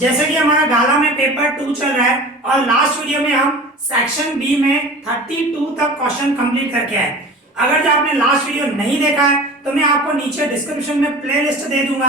जैसे कि हमारा गाला में पेपर 2 चल रहा है और लास्ट वीडियो में हम सेक्शन बी में 32 तक क्वेश्चन कंप्लीट करके आए। अगर जो आपने लास्ट वीडियो नहीं देखा है तो मैं आपको नीचे डिस्क्रिप्शन में प्लेलिस्ट दे दूंगा,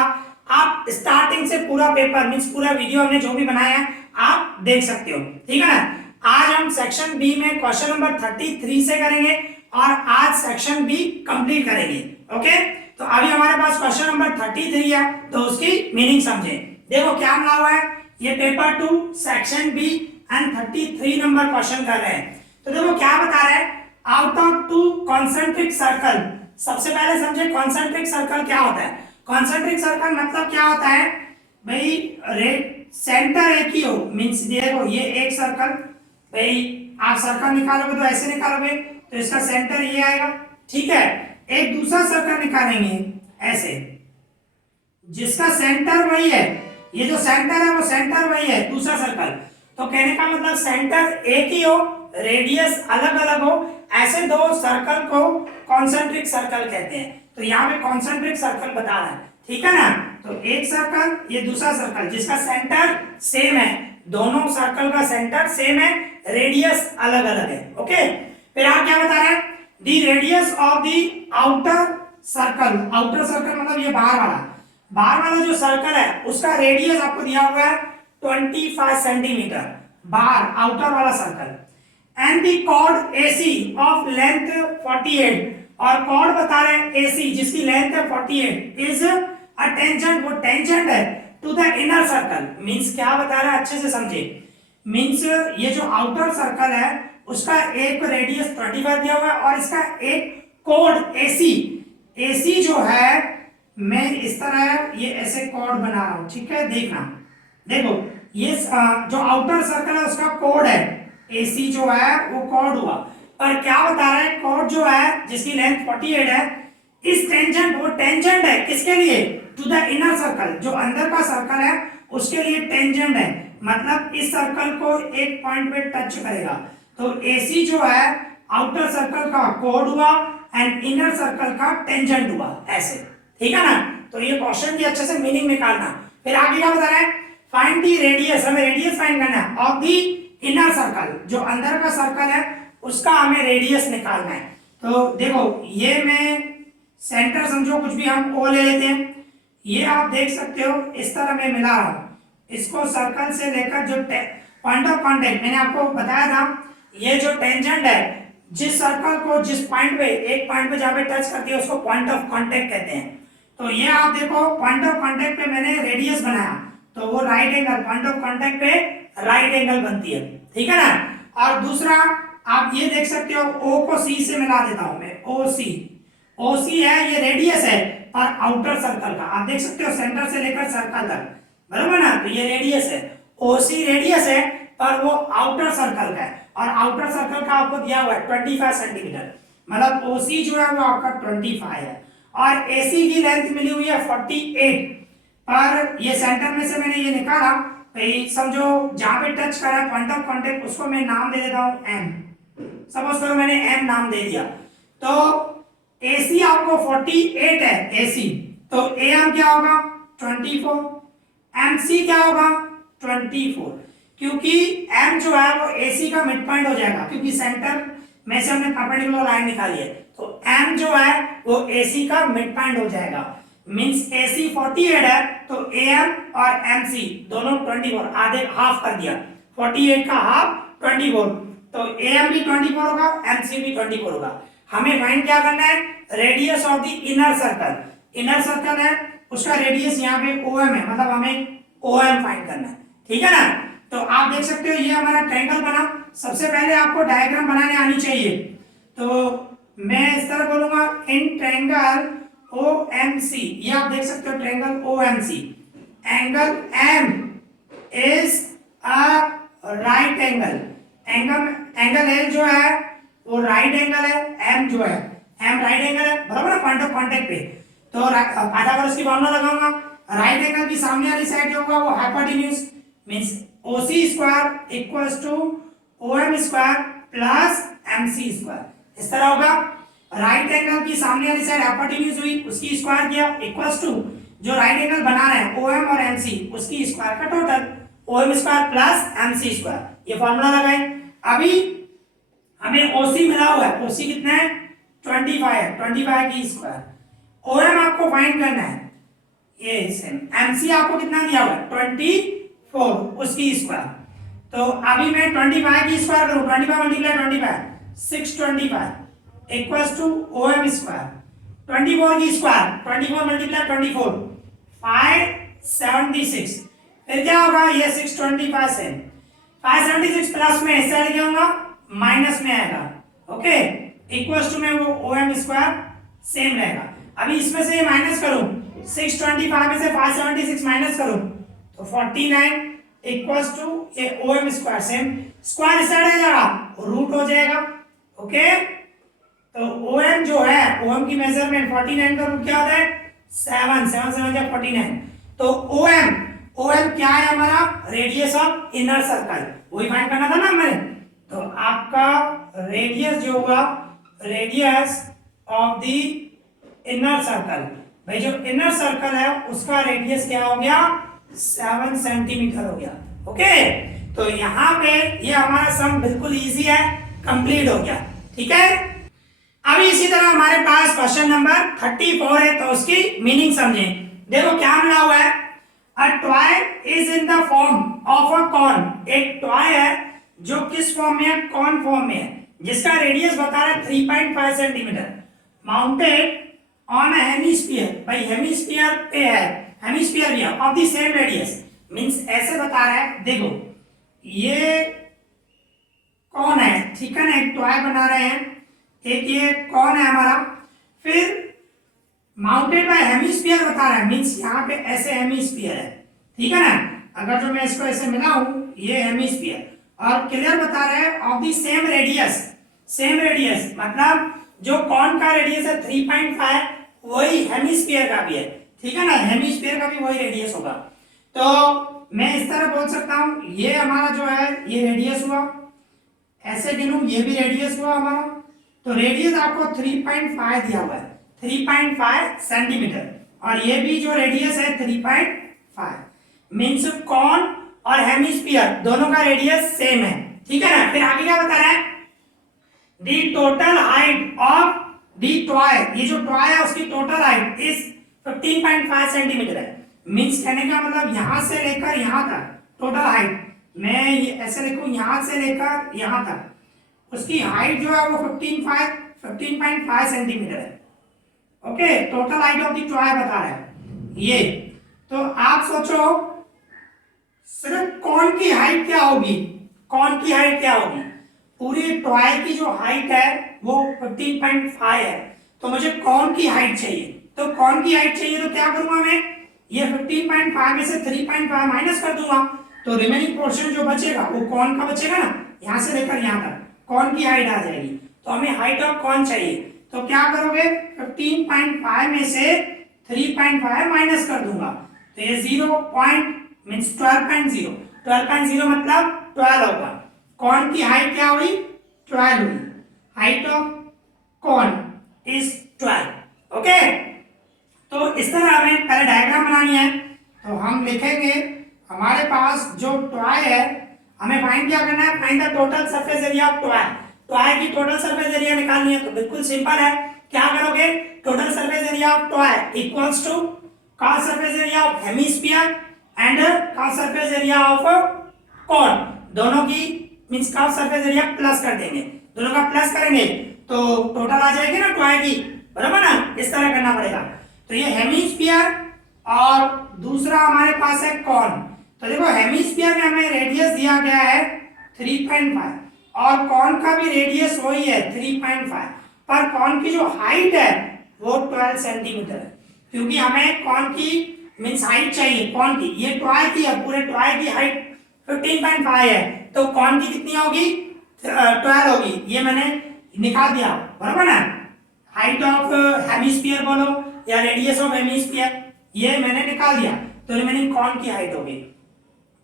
आप स्टार्टिंग से पूरा पेपर मींस पूरा वीडियो हमने जो भी बनाया है आप देख सकते हो। ठीक है ना। आज हम सेक्शन बी में क्वेश्चन नंबर 33 से करेंगे और आज सेक्शन बी कंप्लीट करेंगे। ओके, तो अभी हमारे पास क्वेश्चन नंबर 33 है तो उसकी मीनिंग समझे। देखो क्या मिला हुआ है, ये paper 2 section B and 33 number question कर रहे हैं। तो देखो क्या बता रहे हैं, आउट ऑफ 2 कॉन्सेंट्रिक सर्कल। सबसे पहले समझे कॉन्सेंट्रिक सर्कल क्या होता है। कॉन्सेंट्रिक सर्कल मतलब क्या होता है भाई, सेंटर एक ही हो मींस देखो ये एक सर्कल, भाई आप सर्कल निकालोगे तो ऐसे निकालोगे तो इसका सेंटर ये आएगा। ठीक है, एक दूसरा सर्कल निकालेंगे ऐसे जिसका सेंटर वही है, ये जो सेंटर है वो सेंटर वही है दूसरा सर्कल। तो कहने का मतलब सेंटर एक ही हो रेडियस अलग अलग हो, ऐसे दो सर्कल को कॉन्सेंट्रिक सर्कल कहते हैं। तो यहाँ पे कॉन्सेंट्रिक सर्कल बता रहा है। ठीक है ना। तो एक सर्कल ये दूसरा सर्कल जिसका सेंटर सेम है, दोनों सर्कल का सेंटर सेम है, रेडियस अलग अलग है। ओके, फिर आप क्या बता रहे हैं, the radius of the outer circle. Outer circle मतलब ये बाहर वाला जो सर्कल है उसका रेडियस आपको दिया हुआ है 25 सेंटीमीटर, बाहर आउटर वाला circle. And the chord AC of length 48, और कॉर्ड बता रहे हैं AC जिसकी लेंथ है 48 इज अ टेंजेंट, वो टेंजेंट है to the inner circle. Means क्या बता रहा है अच्छे से समझे, मींस ये जो आउटर सर्कल है उसका एक रेडियस 25 दिया हुआ है और इसका एक कॉर्ड AC जो है, मैं इस तरह ये ऐसे कॉर्ड बना रहा हूं। ठीक है, देखना देखो ये जो आउटर सर्कल है उसका कॉर्ड है AC जो है वो कॉर्ड हुआ, पर क्या बता रहा है कॉर्ड जो है जिसकी लेंथ 48 है इस टेंजेंट, वो टेंजेंट है किसके लिए, टू द इनर सर्कल, जो अंदर का सर्कल है उसके लिए टेंजेंट है, मतलब इस सर्कल को एक पॉइंट पे टच करेगा। तो AC जो है आउटर सर्कल का कॉर्ड हुआ एंड इनर सर्कल का टेंजेंट हुआ ऐसे। ठीक है ना। तो ये क्वेश्चन की अच्छे से मीनिंग निकालना। फिर आगे क्या बता रहा है, फाइंड द रेडियस, हमें रेडियस फाइंड करना है ऑफ द इनर सर्कल, जो अंदर का सर्कल है उसका हमें रेडियस निकालना है। तो देखो ये मैं सेंटर समझो कुछ भी हम O ले लेते हैं, ये आप देख सकते हो इस तरह मैं मिला रहा हूं इसको सर्कल से लेकर जो पॉइंट ऑफ कांटेक्ट मैंने आपको बताया था, ये जो टेंजेंट है जिस सर्कल को जिस पॉइंट पे एक पॉइंट पे जहां पे टच करती है उसको पॉइंट ऑफ कांटेक्ट कहते हैं। तो ये आप देखो पॉइंट ऑफ कांटेक्ट पे मैंने रेडियस बनाया तो वो right angle, point of contact पे राइट एंगल बनती है। ठीक है ना। और दूसरा आप ये देख सकते हो O को C से मिला देता हूं मैं, OC है, ये रेडियस है और आउटर सर्कल का आप देख सकते हो सेंटर से लेकर सर्कल तक, बराबर ना। तो ये रेडियस है, OC रेडियस है पर वो आउटर सर्कल का है और आउटर सर्कल का आपको दिया हुआ है 25 सेंटीमीटर, मतलब OC जो है वो आपका 25 है और AC की लेंथ मिली हुई है 48, पर ये सेंटर में से मैंने ये निकाला भाई, समझो जहां पे टच करा पॉइंट ऑफ कांटेक्ट उसको मैं नाम दे देता हूं M, सपोज करो मैंने M नाम दे दिया। तो AC आपको 48 है AC, तो AM क्या होगा 24, MC क्या होगा 24, क्योंकि M जो है वो AC का मिड पॉइंट हो जाएगा क्योंकि सेंटर में से हमने परपेंडिकुलर लाइन निकाली है, तो M जो है वो AC का मिड पॉइंट हो जाएगा। मींस AC 48 है तो AM और MC दोनों 24, आधे हाफ कर दिया, 48 का हाफ 24, तो AM भी 24 होगा MC भी 24 होगा। हमें फाइंड क्या करना है, radius of the inner circle. Inner circle है उसका रेडियस यहाँ पे OM है, मतलब हमें OM फाइंड करना है। ठीक है ना। तो आप देख सकते हो ये हमारा ट्रायंगल बना। सबसे पहले आपको डायग्राम बनाने आनी चाहिए, तो मैं इस तरह बोलूंगा इन ट्रायंगल OMC, ये आप देख सकते हो triangle OMC, angle M is a right angle, angle L जो है वो राइट एंगल है, M जो है M राइट एंगल है, बराबर ना पॉइंट ऑफ कांटेक्ट पे। तो पाइथागोरस की फॉर्मूला लगाऊंगा, राइट एंगल की सामने वाली साइड जो होगा वो hypotenuse means OC square equals to OM square plus MC square, इस तरह होगा। राइट एंगल की सामने वाली साइड हाइपोटेन्यूज हुई उसकी स्क्वायर किया इक्वल्स टू जो राइट एंगल बना रहे हैं OM और MC उसकी स्क्वायर का total. OM square plus MC square, ये फॉर्मूला लगाए। अभी हमें OC मिला हुआ है, OC कितना है 25 है, 25 की स्क्वायर। OM आपको फाइंड करना है, ये सेम। MC आपको कितना दिया हुआ है 24, उसकी स्क्वायर। तो अभी मैं 25 की स्क्वायर करूं, 25 multiply 25 625 equals to OM square. 24 की स्क्वायर 24 मल्टीप्लाई 24 576। फिर क्या होगा, ये 625 से 576 प्लस में ऐसे लिख जाऊंगा, माइनस में आएगा, ओके। इक्वल्स टू में वो OM स्क्वायर सेम रहेगा। अभी इसमें से ये माइनस करूं, 625 में से 576 माइनस करूं तो 49 इक्वल्स टू ये OM स्क्वायर सेम, स्क्वायर इस साइड आ जाएगा, रूट हो जाएगा, ओके। तो OM जो है, OM की मेजरमेंट 49 का रूट क्या होता है 7, 7 7 जा 49। तो OM क्या है हमारा, रेडियस ऑफ इनर सर्कल, वही फाइंड करना था ना हमें। तो आपका रेडियस जो होगा, radius of the inner circle, भाई जो इनर सर्कल है उसका रेडियस क्या हो गया 7 सेंटीमीटर हो गया, ओके। तो यहाँ पे ये हमारा सम बिल्कुल इजी है, कंप्लीट हो गया, ठीक है। अभी इसी तरह हमारे पास क्वेश्चन नंबर 34 है, तो उसकी मीनिंग समझें। देखो क्या मिला हुआ है, a toy is in the form of a cone, एक टॉय है जो किस फॉर्म में है, कॉन फॉर्म में है, जिसका रेडियस बता रहा है 3.5 centimetre, mounted on a hemisphere, भाई हेमिस्फीयर पे है, हेमिस्फीयर भी है of the same radius, means ऐसे बता रहा है। देखो ये कौन है, ठीक है ना, एक टॉय बना रहे हैं, एक ये कौन है हमारा, फिर माउंटेड बाय हेमिस्फीयर बता रहा है, मींस यहाँ पे ऐसे हेमिस्फीयर है, ठीक है ना। अगर जो मैं इसको ऐसे मिलाऊं, ये हेमिस्फीयर, और क्लियर बता रहा है of the same radius, same radius मतलब जो कौन का रेडियस है 3.5 वही हेमिस्फीयर का भी है, ठीक है ना, हेमिस्फीयर का भी वही रेडियस होगा। तो मैं इस तरह बोल सकता हूं, ये हमारा जो है ये रेडियस हुआ, ऐसे गिनूं ये भी रेडियस हुआ हमारा। तो रेडियस आपको 3.5 दिया हुआ है, 3.5 सेंटीमीटर, और ये भी जो रेडियस है 3.5, मींस कॉन और हेमिस्फीयर दोनों का रेडियस सेम है, ठीक है ना। फिर आगे क्या बता रहा है, दी total height of the toy, ये जो टॉय है उसकी टोटल हाइट इज 15.5 सेंटीमीटर है, मींस कहने का मतलब यहां से लेकर यहां तक टोटल हाइट, मैं ये ऐसे लिखूं यहां से लेकर यहां तक, उसकी हाइट जो है वो 15.5 सेंटीमीटर है, okay. Total height of the toy बता रहा है ये। तो आप सोचो सिर्फ कौन की हाइट क्या होगी, कौन की हाइट क्या होगी, पूरी टॉय की जो हाइट है वो 15.5 है, तो मुझे कौन की हाइट चाहिए। तो कौन की हाइट चाहिए तो क्या करूंगा मैं, ये 15.5 में से 3.5 माइनस कर दूंगा, तो रिमेनिंग पोर्शन जो बचेगा वो कौन का बचेगा ना, यहां से लेकर यहां तक कौन की हाइट आ जाएगी। तो हमें हाइट ऑफ कौन चाहिए, तो क्या करोगे 15.5 में से 3.5 माइनस कर दूंगा, तो ये 0 पॉइंट मींस 12.0, 12.0 मतलब 12 होगा। कौन की हाइट क्या हुई 12 हुई, हाइट ऑफ कौन इज 12, ओके। तो इस तरह हमें पहले डायग्राम बनानी है, तो हम लिखेंगे हमारे पास जो टॉय है, हमें फाइंड क्या करना है, find the total surface area of toy, toy की टोटल सरफेस एरिया निकालनी है। तो बिल्कुल सिंपल है, क्या करोगे, total surface area of toy equals to cos surface area of hemisphere and cos surface area of cone, दोनों की means cos surface area plus कर देंगे, दोनों का प्लस करेंगे तो टोटल आ जाएगी ना टॉय की, बराबर ना, इस तरह करना पड़ेगा। तो ये हेमिस्फीयर और दूसरा हमारे पास है कॉन। तो देखो हेमिस्फीयर में हमें रेडियस दिया गया है 3.5 और कॉन का भी रेडियस वही है 3.5, पर कॉन की जो हाइट है वो 12 सेंटीमीटर है, क्योंकि हमें कॉन की मींस हाइट चाहिए, कॉन की, ये टॉय की है, पूरे टॉय की हाइट 15.5 है, तो कॉन की कितनी होगी 12 होगी, ये मैंने निकाल दिया, बराबर ना। हाइट ऑफ हेमिस्फीयर बोलो या रेडियस ऑफ हेमिस्फीयर, ये मैंने निकाल दिया, तो रिमेनिंग कॉन की हाइट होगी।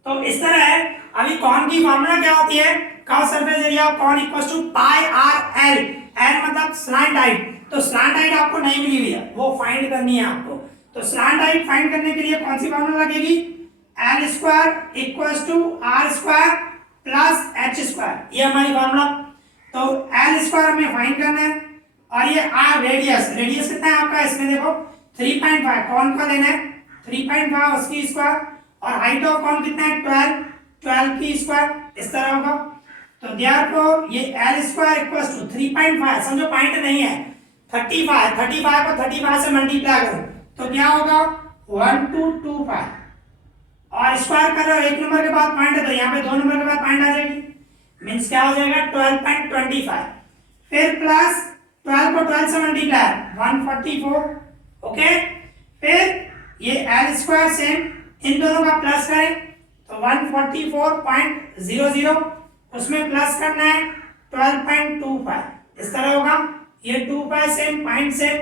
तो इस तरह है। अभी कॉन की फॉर्मूला क्या होती है, cos surface area of cone equals to pi r l, l मतलब स्लैंट हाइट, तो स्लैंट हाइट आपको नहीं मिली हुई है, वो फाइंड करनी है आपको। तो स्लैंट हाइट फाइंड करने के लिए कौन सी फॉर्मूला लगेगी, l square square equals to r square plus h square, ये हमारी फॉर्मूला। तो एल स्क्वायर हमें फाइंड करना है और ये आर रेडियस, रेडियस कितना है आपका इसमें देखो 3.5, कौन का लेना है 3.5 उसकी स्क्वायर, और हाइट ऑफ कौन कितना है 12 की स्क्वायर, इस तरह होगा। तो देयरफॉर ये एल स्क्वायर इक्वल्स टू 3.5, समझो पॉइंट नहीं है 35 को 35 से मल्टीप्लाई करो तो क्या होगा 1225, और स्क्वायर कर रहे हो एक नंबर के बाद पॉइंट है तो यहाँ पे दो नंबर के बाद पॉइंट आ जाएगी, मींस क्या हो जाएगा 12.25, फिर प्लस 12 को 12 से मल्टीप्लाई 144, ओके। फिर ये एल स्क्वायर सेम इन दोनों का प्लस करें तो 144.00, उसमें प्लस करना है 12.25, इस तरह होगा। ये 25 सेम पॉइंट सेम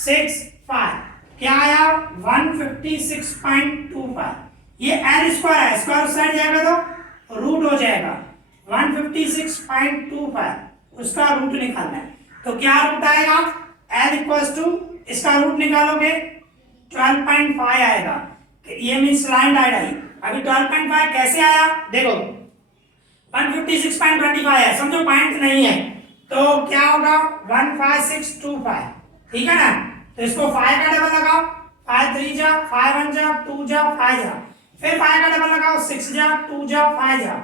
6.5, क्या आया 156.25। ये एल स्क्वायर है, स्क्वायर उस साइड जाएगा तो रूट हो जाएगा 156.25, उसका रूट निकालना है। तो क्या रूट आएगा एल इक्वल्स टू, इसका रूट निकालोगे 12.5 आएगा, ये मींस लाइन डायरेक्ट आई। अभी 12.5 कैसे आया देखो 156.25 है, समझो पॉइंट नहीं है तो क्या होगा 15625, ठीक है ना। तो इसको 5 का डबल लगाओ, 5 3 जा, 5 1 जा, 2 जा, 5 जा, फिर 5 का डबल लगाओ 6 जा, 2 जा, 5 जा,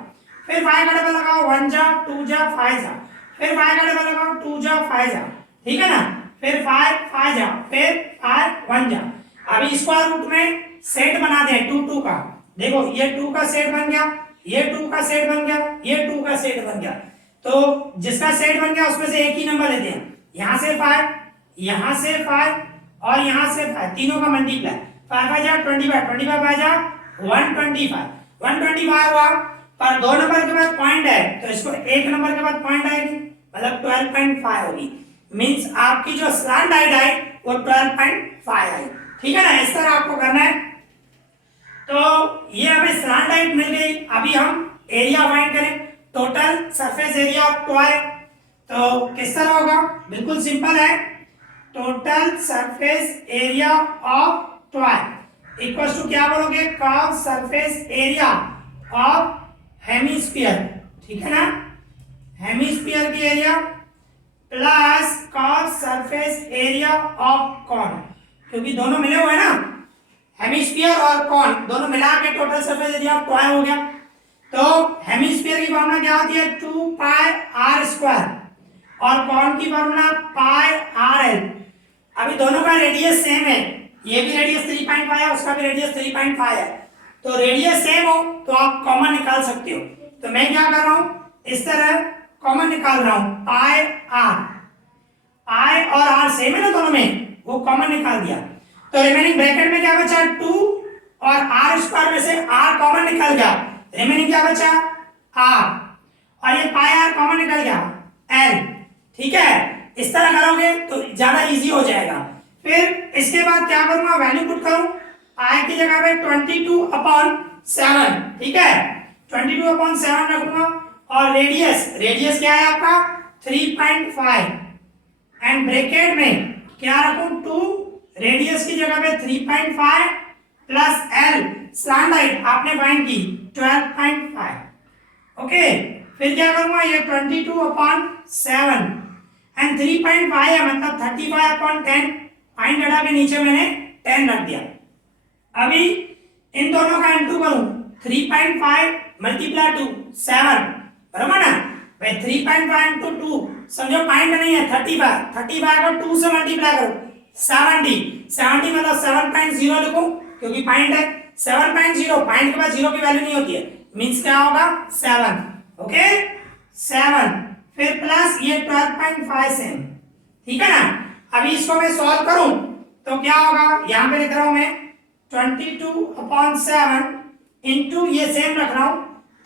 फिर 5 का डबल लगाओ 1 जा, 2 जा, 5 जा, फिर 5 का डबल लगाओ 2 जा, 5 जा, ठीक है ना। फिर 5 5 जा, फिर 5 1 जा। अभी स्क्वायर रूट में सेट बना दें 2 2 का, देखो ये 2 का सेट बन गया, ये 2 का सेट बन गया, ये 2 का सेट बन गया। तो जिसका सेट बन गया उसमें से एक ही नंबर लेते हैं, यहां से 5, यहां से 5 और यहां से 5, तीनों का मल्टीप्लाई 5 5 जा 25, 25 5 जा 125 हुआ, पर दो नंबर के बाद पॉइंट है तो इसको एक नंबर के बाद पॉइंट आएगी, मतलब 12.5 होगी, मींस आपकी जो स्लैंट हाइट है वो 12.5 आई, ठीक है ना। इस तरह आपको करना है। तो ये हमें स्लैंट हाइट मिल गई, अभी हम एरिया फाइंड करें, total surface area of toy. तो किस तरह होगा, बिल्कुल सिंपल है, total surface area of toy equals to क्या बोलोगे curve surface area of hemisphere, ठीक है ना, हेमिस्फीयर की area plus curve surface area of cone, क्योंकि दोनों मिले हुए हैं ना, हेमिस्फीयर और कॉन दोनों मिला के total surface area of toy हो गया। तो हेमिस्फीयर की फॉर्मूला क्या होती है 2 पाई आर स्क्वायर और कॉन की फॉर्मूला पाई आर एल। अभी दोनों का रेडियस सेम है, ये भी रेडियस 3.5 है, उसका भी रेडियस 3.5 है, तो रेडियस सेम हो तो आप कॉमन निकाल सकते हो। तो मैं क्या कर रहा हूं, इस तरह कॉमन निकाल रहा हूं, पाई आर, पाई और आर सेम है ना दोनों में, वो कॉमन निकाल दिया। तो रिमेनिंग ब्रैकेट में क्या बचा 2 और आर स्क्वायर में से आर कॉमन निकल गया, रिमेनिंग क्या बचा आर, और ये पाई आर कॉमन निकल गया एल, ठीक है। इस तरह करोगे तो ज्यादा इजी हो जाएगा। फिर इसके बाद क्या करूंगा, वैल्यू पुट करूं, पाई की जगह पे 22/7, ठीक है 22/7 रखूंगा, और रेडियस, रेडियस क्या है आपका 3.5, एंड ब्रैकेट में क्या रखूं 2, रेडियस की जगह पे 3.5 प्लस एल, स्लैंट हाइट आपने फाइंड की 12.5, ओके। फिर क्या करूंगा, ये 22/7 एंड 3.5 है मतलब 35/10, पॉइंट हटा के नीचे मैंने 10 रख दिया। अभी इन दोनों का इंटू करूं, 3.5 मल्टीप्लाई 2 7, बराबर ना भाई, 3.5 इंटू 2, समझो पॉइंट नहीं है 35 को 2 से मल्टीप्लाई करो 70 मतलब 7.0 लिखो क्योंकि पॉइंट है 7.0, पॉइंट के बाद 0 की वैल्यू नहीं होती है, मींस क्या होगा 7, ओके 7, फिर प्लस ये 12.5 सेम, ठीक है ना। अभी इसको मैं सॉल्व करूं तो क्या होगा, यहां पे लिख रहा हूं मैं 22/7 इंटू ये सेम रख रहा हूं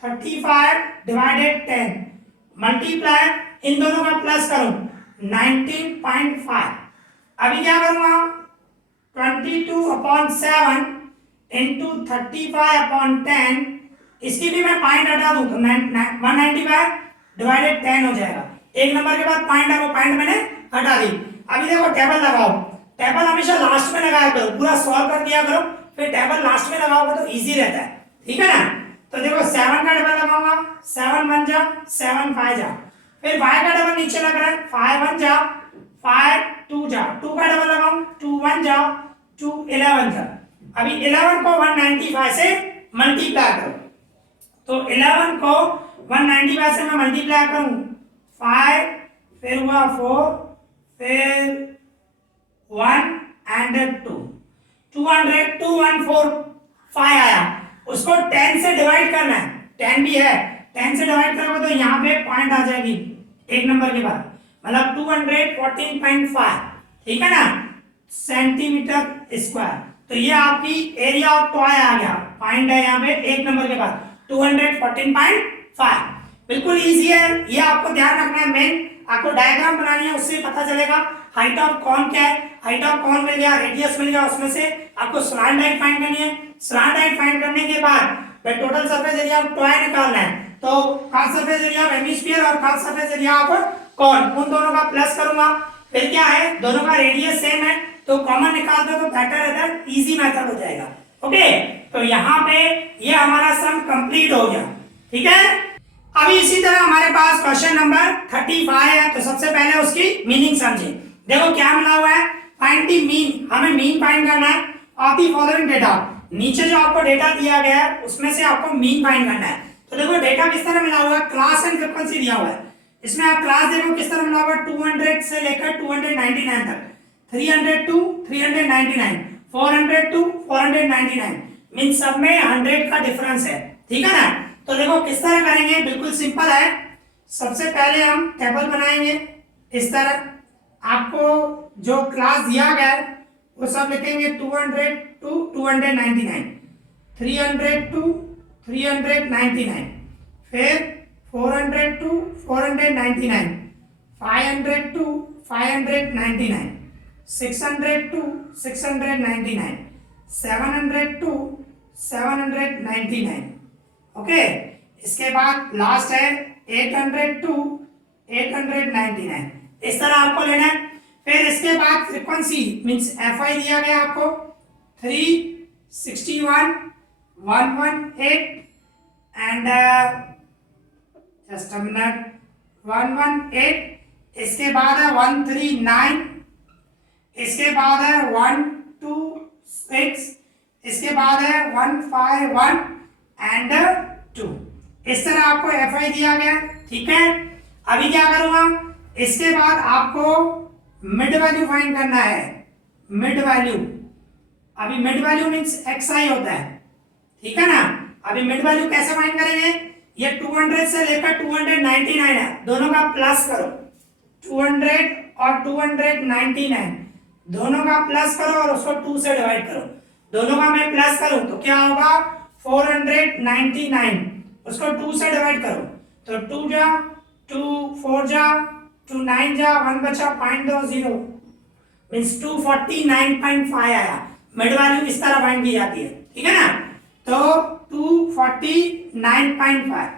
35/10 मल्टीप्लाई इन दोनों का प्लस करूं 19.5। अभी क्या करूंगा 22/7 इंटू 35/10, इसकी भी मैं पॉइंट हटा दूं तो 195/10 हो जाएगा, एक नंबर के बाद पॉइंट है वो पॉइंट मैंने हटा दी। अभी देखो टेबल लगाओ, टेबल हमेशा लास्ट में लगाया करो, पूरा सॉल्व कर दिया करो, फिर टेबल लास्ट में लगाओगे तो इजी रहता है, ठीक है ना। तो देखो 7 का डबल लगाऊंगा, 7 1 जा 7 5 जा, फिर y का डबल नीचे लग रहा है 5 1 जा 5 2 जा, 2 का डबल लगाऊं 2 1 जा 2 11 जा। अभी 11 को 195 से मल्टीप्लाई करो, तो 11 को 195 से मैं मल्टीप्लाई करूं 5 फिर हुआ 4 फिर 1 एंड 2 200 2145 आया, उसको 10 से डिवाइड करना है, 10 भी है, 10 से डिवाइड करोगे तो यहाँ पे पॉइंट आ जाएगी एक नंबर के बाद, मतलब 214.5, ठीक है ना, सेंटीमीटर स्क्वायर। तो ये आपकी एरिया ऑफ टॉय आ गया, पॉइंट है यहाँ पे एक नंबर के बाद 214.5। बिल्कुल इजी है, ये आपको ध्यान रखना है। मेन आपको डायग्राम बनानी है, उससे पता चलेगा हाइट ऑफ कॉन क्या है। हाइट ऑफ कॉन मिल गया, रेडियस मिल गया, उसमें से आपको स्लैंट हाइट फाइंड करनी है। स्लैंट हाइट फाइंड करने के बाद total surface area of toy निकालना है, तो कॉस सरफेस एरिया ऑफ हेमिस्फीयर और कॉस सरफेस एरिया ऑफ कॉन, उन दोनों का प्लस करूंगा। फिर क्या है, दोनों का रेडियस सेम है तो कॉमन निकाल दो तो बेटर रहता है, इजी मेथड हो जाएगा। ओके, तो यहाँ पे ये हमारा सम कंप्लीट हो गया, ठीक है। अभी इसी तरह हमारे पास क्वेश्चन नंबर 35 है, तो सबसे पहले उसकी मीनिंग समझे। देखो क्या मिला हुआ है, फाइंड द मीन, हमें मीन फाइंड करना है ऑफ द फॉलोइंग डेटा। नीचे जो आपको डेटा दिया गया है उसमें से आपको मीन फाइंड करना है। तो देखो डेटा किस तरह मिला हुआ है, क्लास एंड फ्रीक्वेंसी दिया हुआ है। इसमें आप क्लास देखो किस तरह मिला हुआ है, 200 से लेकर 299 तक, 300 to 399, 400 to 499, मीन सब में 100 का डिफरेंस है, ठीक है ना। तो देखो किस तरह करेंगे, बिल्कुल सिंपल है। सबसे पहले हम टेबल बनाएंगे इस तरह, आपको जो क्लास दिया गया है वो सब लिखेंगे 200 to 299, 300 to 399, फिर 400 to 499, 500 to 599, 600 to 699, 700 to 799। Okay, इसके बाद लास्ट है 800 to 899, इस तरह आपको लेना है। फिर इसके बाद फ्रीक्वेंसी मींस एफआई दिया गया आपको 361, 118 एंड जस्ट अ मिनट 118, इसके बाद है 139, इसके बाद है 126, इसके बाद है 151 एंड 2। इस तरह आपको एफआई दिया गया, ठीक है। अभी क्या करूंगा, इसके बाद आपको मिड वैल्यू फाइंड करना है, मिड वैल्यू। अभी मिड वैल्यू मींस एक्सआई होता है, ठीक है ना। अभी मिड वैल्यू कैसे फाइंड करेंगे, ये 200 से लेकर 299 है, दोनों का प्लस करो, 200 और 299 दोनों का प्लस करो और उसको 2 से डिवाइड करो। दोनों का मैं प्लस करूं तो क्या होगा, 499, उसको 2 से डिवाइड करो तो 2 जा 2 4 जा 2 9 जा 1 बचा 0.20 मींस 249.5 आया। मिड वैल्यू इस तरह फाइंड की जाती है, ठीक है ना। तो 249.5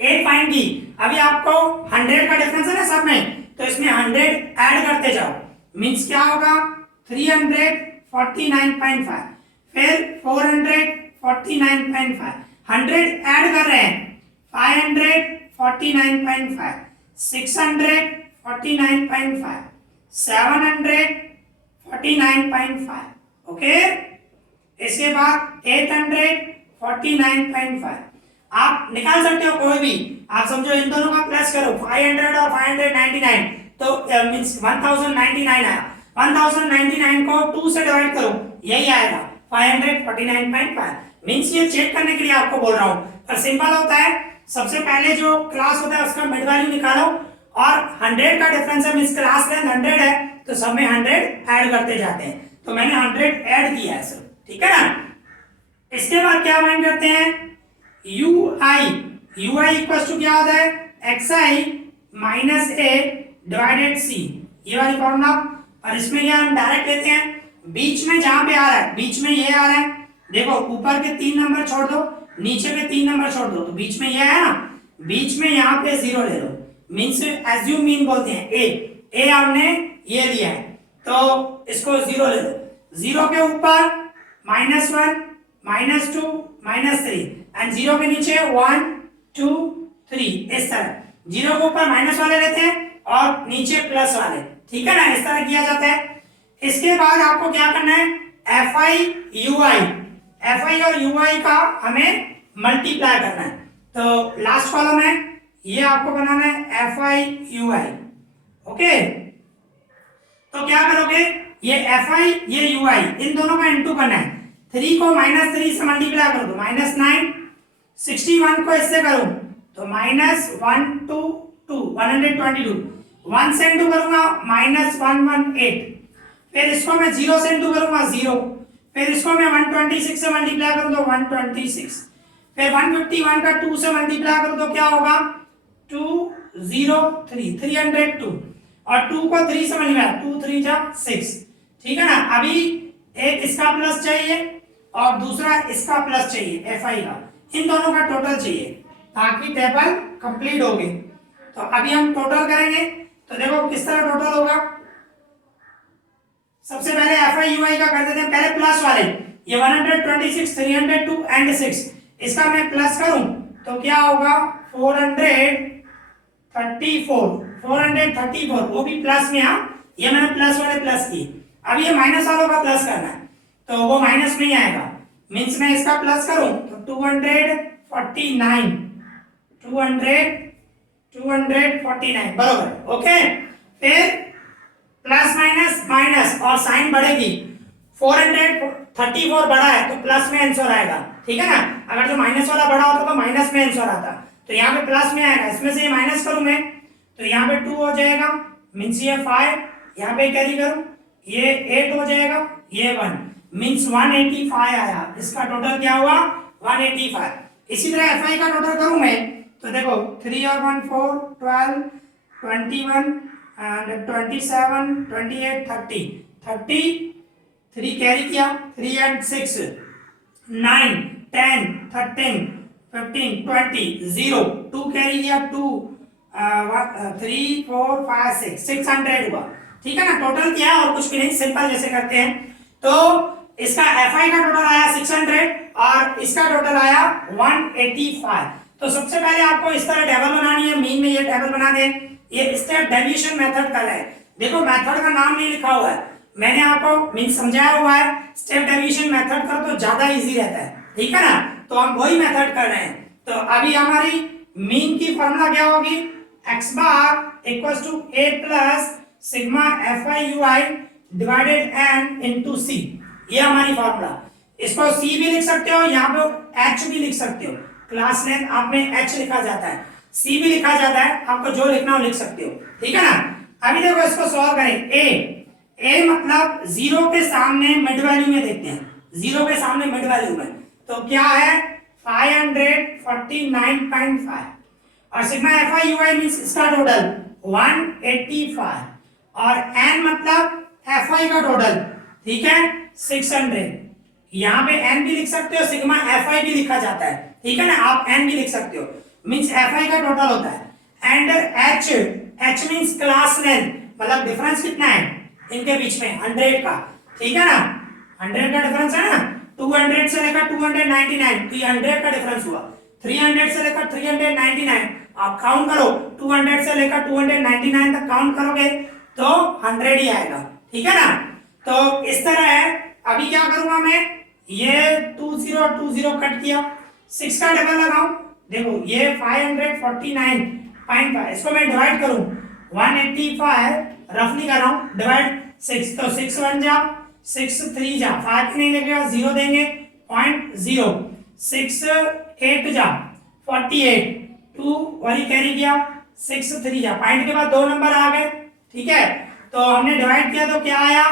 ए फाइंड की। अभी आपको 100 का डिफरेंस है ना सब में, तो इसमें 100 ऐड करते जाओ, मींस क्या होगा 349.5, फिर 449.5, 100 ऐड कर रहे हैं 549.5, 649.5, 749.5, ओके। इसके बाद 849.5 आप निकाल सकते हो कोई भी, आप समझो इन दोनों का प्लस करो 500 और 599 तो मींस 1099 आया। 1099 को 2 से डिवाइड करो, यही आएगा 549.5। मींस ये चेक करने के लिए आपको बोल रहा हूं, पर सिंपल होता है। सबसे पहले जो क्लास होता है उसका मिड वैल्यू निकालो और 100 का डिफरेंस है, मींस क्लास लेंथ 100 है तो सब में 100 ऐड करते जाते हैं, तो मैंने 100 ऐड किया है सर, ठीक है ना। इसके बाद क्या फाइंड करते हैं, ui इक्वल टू क्या होता है, xi minus a divided c, ये वाली फॉर्मूला। और इसमें क्या हम डायरेक्ट लेते हैं, बीच में जहां पे आ रहा है, बीच में ये आ रहा है, देखो ऊपर के 3 नंबर छोड़ दो, नीचे के 3 नंबर छोड़ दो, तो बीच में ये है ना, बीच में यहाँ पे 0 ले लो, मीन्स एज्यूम मीन बोलते हैं। ए हमने ये लिया है तो इसको 0 ले लो, 0 के ऊपर -1 -2 -3 एंड 0 के नीचे 1 2 3 इस तरह। 0 के ऊपर माइनस वाले लेते हैं और नीचे प्लस वाले, ठीक है ना, इस तरह किया जाता है। इसके बाद आपको क्या करना है, FI और UI का हमें मल्टीप्लाई करना है। तो लास्ट कॉलम है, ये आपको बनाना है FI UI। ओके, तो क्या करोगे, ये FI ये UI इन दोनों का इनटू करना है। 3 को -3 से मल्टीप्लाई कर दो, -9। 61 को इससे करो तो -122 122। 1 से इनटू करूंगा -118। फिर इसको मैं 0 से इनटू करूंगा 0। फिर इसको मैं 126 से मल्टीप्लाई करूं तो 126। फिर 151 का 2 से मल्टीप्लाई करूं तो क्या होगा 203 302। और 2 को 3 से मल्टीप्लाई 2 3 जा 6, ठीक है ना। अभी एक इसका प्लस चाहिए और दूसरा इसका प्लस चाहिए FI का, इन दोनों का टोटल चाहिए ताकि टेबल कंप्लीट हो गई। तो अभी हम टोटल करेंगे, तो देखो किस तरह टोटल होगा। सबसे पहले FI UI का कर देते हैं, पहले प्लस वाले, ये 126 302 एंड 6, इसका मैं प्लस करूं तो क्या होगा 434 वो भी प्लस में। हाँ, ये मैंने प्लस वाले प्लस की। अब ये माइनस वालों का प्लस करना है तो वो माइनस में ही आएगा, मींस मैं इसका प्लस करूं तो 249 बराबर। ओके, फिर प्लस माइनस माइनस और साइन बढ़ेगी। 434 बड़ा है तो प्लस में आंसर आएगा, ठीक है ना। अगर जो माइनस वाला बड़ा होता तो माइनस में आंसर आता, तो यहाँ पे प्लस में आएगा। इसमें से ये माइनस करूं मैं तो यहाँ पे 2 हो जाएगा, मीन्स ये 5, यहाँ पे कैरी करूं ये 8 हो जाएगा, ये 1, मीन्स 185 आया। इसका टोटल क्या हुआ 185। इसी तरह FI का टोटल करूं मैं तो देखो 3 और 1 4 12 21 and 27 28 30 3 कैरी किया, 3 and 6 9 10 13 15 20 0 2 कैरी किया 2 3 4 5 6 600 हुआ, ठीक है ना। टोटल किया और कुछ भी नहीं, सिंपल जैसे करते हैं। तो इसका FI का टोटल आया 600 और इसका टोटल आया 185। तो सबसे पहले आपको इस तरह टेबल बनानी है, मीन में ये टेबल बना दे। ये स्टेप डेविएशन मेथड का है, देखो मेथड का नाम नहीं लिखा हुआ है, मैंने आपको मीन समझाया हुआ है। स्टेप डेविएशन मेथड कर तो ज्यादा इजी रहता है, ठीक है ना। तो हम वही मेथड कर रहे हैं। तो अभी हमारी मीन की फॉर्मूला क्या होगी, x bar equals to a plus sigma FI UI divided n into c, ये हमारी फॉर्मूला। इसको c भी लिख सकते हो, यहाँ पे h भी लिख सकते हो। क्लास लेंथ आप में h लिखा जाता है, c भी लिखा जाता है, आपको जो लिखना हो लिख सकते हो, ठीक है ना। अभी देखो इसको सॉल्व करें। a मतलब 0 के सामने मिड वैल्यू में देखते हैं, 0 के सामने मिड वैल्यू में तो क्या है 549.5 और सिग्मा FI UI मींस इसका टोटल 185 और n मतलब FI का टोटल, ठीक है 600। यहाँ पे n भी लिख सकते हो, सिग्मा FI भी लिखा जाता है, ठीक है ना। आप n भी लिख सकते हो, मींस FI का टोटल होता है। And h means class length, मतलब डिफरेंस कितना है इनके बीच में 100 का, ठीक है ना। 100 का डिफरेंस है ना, 200 से लेकर 299 तो 100 का डिफरेंस हुआ। 300 से लेकर 399 आप काउंट करो, 200 से लेकर 299 तक काउंट करोगे तो 100 ही आएगा, ठीक है ना। तो इस तरह है। अभी क्या करूंगा मैं, ये 20 कट किया, 6 का डबल लगाऊं, देखो ये 549.5, इसको मैं डिवाइड करूं 185 रफली कर रहा हूं, डिवाइड 6 तो 6 1 जा 6 3 जा 5 नहीं लगेगा 0 देंगे 0.0 6 8 जा 48 2 वही कैरी किया 6 3 जा, पॉइंट के बाद 2 नंबर आ गए, ठीक है। तो हमने डिवाइड किया तो क्या आया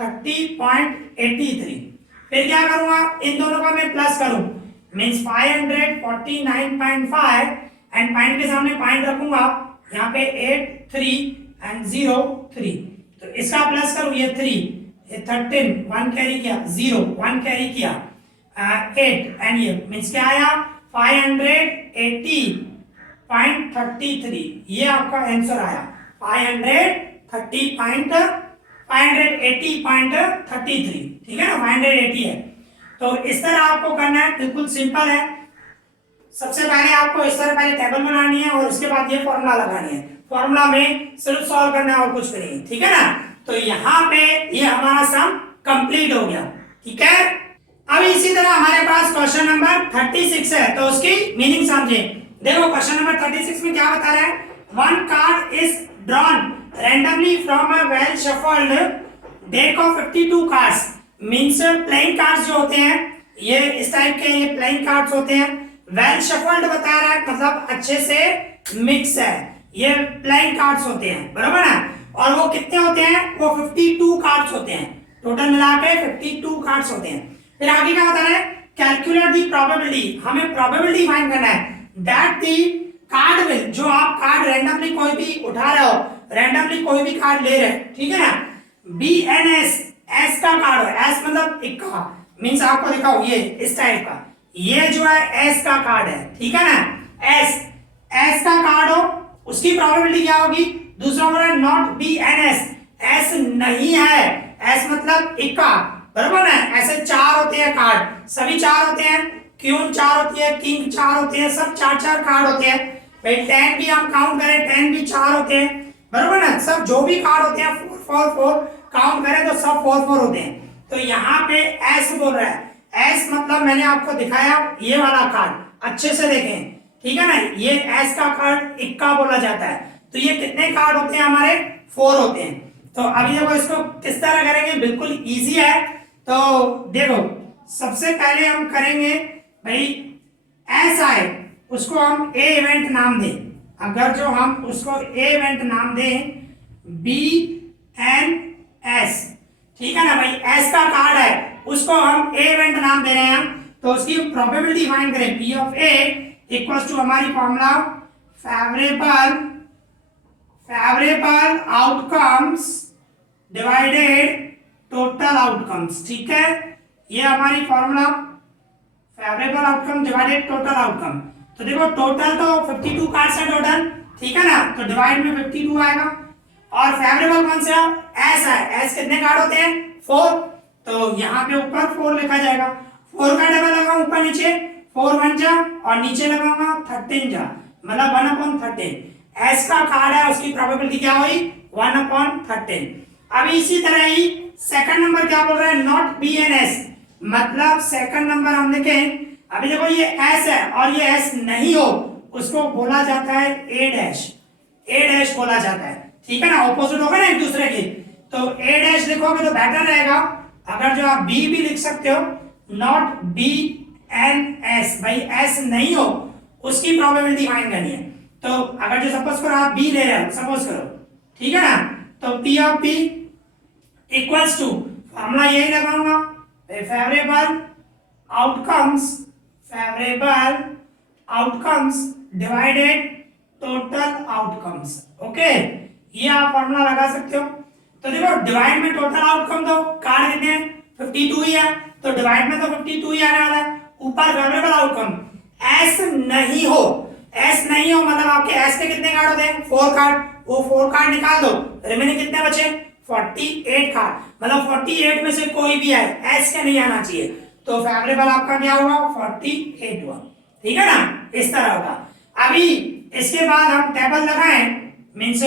30.83। फिर क्या करूंगा, इन दोनों का मैं प्लस करूं, मींस 549.5 एंड पॉइंट के सामने पॉइंट रखूंगा, यहाँ पे 8 3 एंड 0 3, तो इसका प्लस करूं ये 3 ये 13 1 कैरी किया 0 1 कैरी किया 8 एंड ये मींस क्या आया 580.33, ये आपका आंसर आया 580.33, ठीक है ना 580 है। तो इस तरह आपको करना है, बिल्कुल सिंपल है। सबसे पहले आपको इस तरह पहले टेबल बनानी है और उसके बाद ये फॉर्मूला लगानी है। फॉर्मूला में सिर्फ सॉल्व करना है और कुछ भी नहीं, ठीक है ना। तो यहाँ पे ये हमारा सम कंप्लीट हो गया, ठीक है। अब इसी तरह हमारे पास क्वेश्चन नंबर 36 है, तो उसकी मीनिंग समझें। देखो क्वेश्चन नंबर 36 में क्या बता रहा है, one card is drawn randomly from a well shuffled deck of 52 cards. Means playing cards जो होते हैं ये इस टाइप के, ये प्लेइंग कार्ड्स होते हैं। वेल शफल्ड बता रहा है मतलब अच्छे से मिक्स है, ये प्लेइंग कार्ड्स होते हैं, बराबर ना। और वो कितने होते हैं, वो 52 कार्ड्स होते हैं, टोटल मिला के 52 कार्ड्स होते हैं। फिर आगे क्या बता रहा है, कैलकुलेट दी प्रोबेबिलिटी, हमें प्रोबेबिलिटी फाइंड करना है दैट दी कार्ड विल, जो आप कार्ड रैंडमली कोई भी उठा रहे हो, रैंडमली कोई भी कार्ड ले रहे हैं, ठीक है ना। बी एन एस, एस का कार्ड हो, एस मतलब इक्का, मींस आपको दिखाओ ये इस टाइप का, ये जो है एस का कार्ड है, ठीक है ना। एस, एस का कार्ड हो, उसकी प्रोबेबिलिटी क्या होगी। दूसरा बोला not B N S, S नहीं है, एस मतलब इक्का, बराबर ना। ऐसे चार होते हैं कार्ड, सभी चार होते हैं, क्यून चार होती है, किंग चार होते हैं, सब चार चार कार्ड होते हैं भाई। 10 भी हम काउंट करें, 10 भी चार होते हैं, बराबर ना। सब जो भी कार्ड होते हैं 4 4 4 काउंट करें तो सब 4 4 होते हैं। तो यहाँ पे एस बोल रहा है, एस मतलब मैंने आपको दिखाया ये वाला कार्ड, अच्छे से देखें, ठीक है ना। ये एस का कार्ड इक्का बोला जाता है। तो ये कितने कार्ड होते हैं हमारे, 4 होते हैं। तो अभी देखो इसको किस तरह करेंगे, बिल्कुल इजी है। तो देखो सबसे पहले हम करेंगे भाई, एस आए उसको हम ए इवेंट नाम दें। अगर जो हम उसको ए इवेंट नाम दें, बी एन एस, ठीक है ना भाई। एस का कार्ड है उसको हम ए इवेंट नाम दे रहे हैं, तो उसकी प्रोबेबिलिटी फाइंड करें। P of A equals to हमारी formula favourable outcomes divided total outcomes, ठीक है। ये हमारी formula favourable outcome divided total outcome. तो देखो टोटल तो 52 कार्ड्स है टोटल, ठीक है ना। तो डिवाइड में 52 आएगा। और फेवरेबल कौन सा, एस है, एस कितने कार्ड होते हैं, 4। तो यहाँ पे ऊपर 4 लिखा जाएगा। 4 का डबल लगाऊं ऊपर नीचे, 4 1 जा, और नीचे लगाऊंगा 13 जा, मतलब 1/13। एस का कार्ड है उसकी प्रोबेबिलिटी क्या हुई, 1/13। अभी इसी तरह ही सेकंड नंबर क्या बोल रहा है, नॉट बी एन एस, मतलब सेकंड नंबर हम देखें। अभी देखो ये एस है और ये एस नहीं हो, उसको बोला जाता है ए डैश, ए डैश बोला जाता है, ठीक है ना। ऑपोजिट होगा ना एक दूसरे के, तो ए डैश लिखोगे तो बेटर रहेगा। अगर जो आप बी भी लिख सकते हो, नॉट बी एन एस, भाई एस नहीं हो उसकी प्रोबेबिलिटी फाइंड करनी है। तो अगर जो सपोज करो आप बी ले रहे हो, सपोज करो, ठीक है ना। तो P of B equals to, formula यही लगाऊंगा, favourable outcomes divided total outcomes, okay. ये आप फॉर्मूला लगा सकते हो। तो देखो डिवाइड में टोटल आउटकम तो कार्ड कितने हैं, 52 ही है, तो डिवाइड में तो 52 ही आने वाला है। ऊपर फेवरेबल आउटकम, एस नहीं हो, एस नहीं हो मतलब आपके एस के कितने कार्ड होते हैं, 4 कार्ड, वो 4 कार्ड निकाल दो, रिमेनिंग कितने बचे, 48 कार्ड, मतलब 48 में से कोई भी आए, एस के नहीं आना चाहिए। तो फेवरेबल आपका क्या होगा, 48 हुआ, ठीक है ना, इस तरह होगा। अभी इसके बाद हम टेबल लगाएं, मींस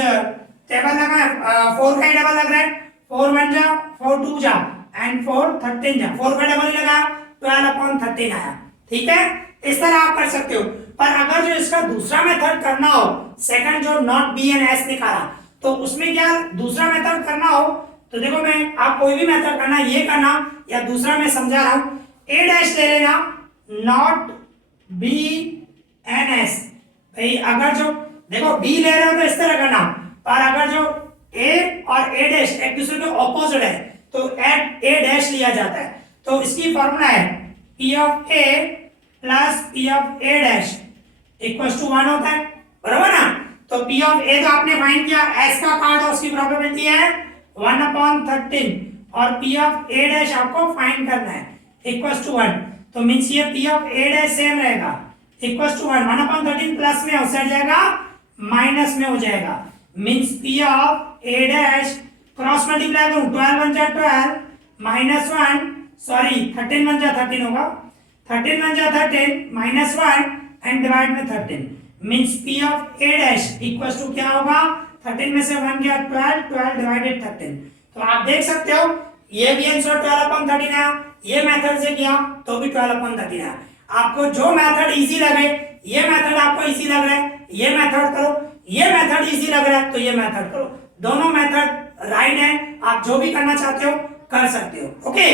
टेबल लगाएं, 4 का डबल लग रहा है, 4 1 जा, 4 2 जा, एंड 4 13 जा, 4 का डबल लगा 12/13 आया, ठीक है। इस तरह आप कर सकते हो। पर अगर जो इसका दूसरा मेथड करना हो, सेकंड जो नॉट बी एन एस निकाला, तो उसमें क्या दूसरा मेथड करना हो, तो देखो मैं आप कोई भी मेथड करना, ये करना या दूसरा मैं समझा रहा हूं, ए डैश ले लेना, नॉट बी एन एस। भाई अगर जो देखो बी ले रहे हो तो इस तरह करना, पर अगर जो ए और ए डैश एक दूसरे के ऑपोजिट है तो ए डैश लिया जाता है। तो इसकी फॉर्मूला है P of A plus P of A dash equals to 1 होता है, बराबर ना। तो पी ऑफ ए तो आपने फाइंड किया, एस का कार्ड है उसकी प्रोबेबिलिटी है 1/13, और पी ऑफ ए डैश आपको फाइंड करना है इक्वल्स टू 1। तो मींस ये P of A dash same रहेगा, इक्वल्स टू 1/13 प्लस में हो जाएगा, माइनस में हो जाएगा, means P of A dash cross multiply करूं, 12 1 जा 12 -1 सॉरी 13 बन जा 13 होगा, 13 बन जा 13 माइनस 1 एंड डिवाइड में 13 means p of a dash equals to क्या होगा, 13 में से 1 गया 12, 12 डिवाइडेड 13। तो आप देख सकते हो ये भी आंसर 12 अपॉन 13 है, ये मेथड से किया तो भी 12 अपॉन 13 है। आपको जो मेथड इजी लगे, ये मेथड आपको इजी लग रहा है ये मेथड करो, ये मेथड इजी लग रहा है तो ये मेथड करो, दोनों मेथड राइट है, आप जो भी करना चाहते हो कर सकते हो। ओके,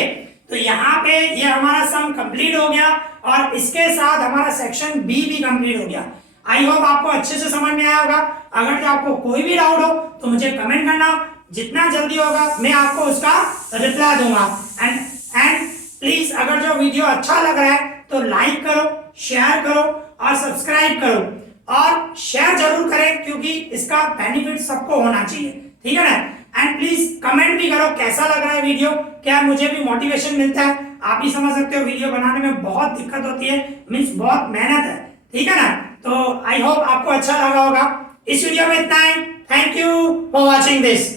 तो यहाँ पे ये हमारा सम कंप्लीट हो गया और इसके साथ हमारा सेक्शन बी भी कंप्लीट हो गया। आई होप आपको अच्छे से समझ में आया होगा। अगर जो आपको कोई भी डाउट हो तो मुझे कमेंट करना, जितना जल्दी होगा मैं आपको उसका रिप्लाई दूंगा। एंड प्लीज अगर जो वीडियो अच्छा लग रहा है तो लाइक करो, शेयर करो और सब्सक्राइब करो और शेयर जरूर करें क्योंकि इसका बेनिफिट सबको होना चाहिए, ठीक है ना। एंड प्लीज कमेंट भी करो कैसा लग रहा है वीडियो, क्या मुझे भी मोटिवेशन मिलता है। आप ही समझ सकते हो वीडियो बनाने में बहुत दिक्कत होती है, मीन्स बहुत मेहनत है, ठीक है ना। तो आई होप आपको अच्छा लगा होगा। इस वीडियो में इतना ही। Thank you for watching this.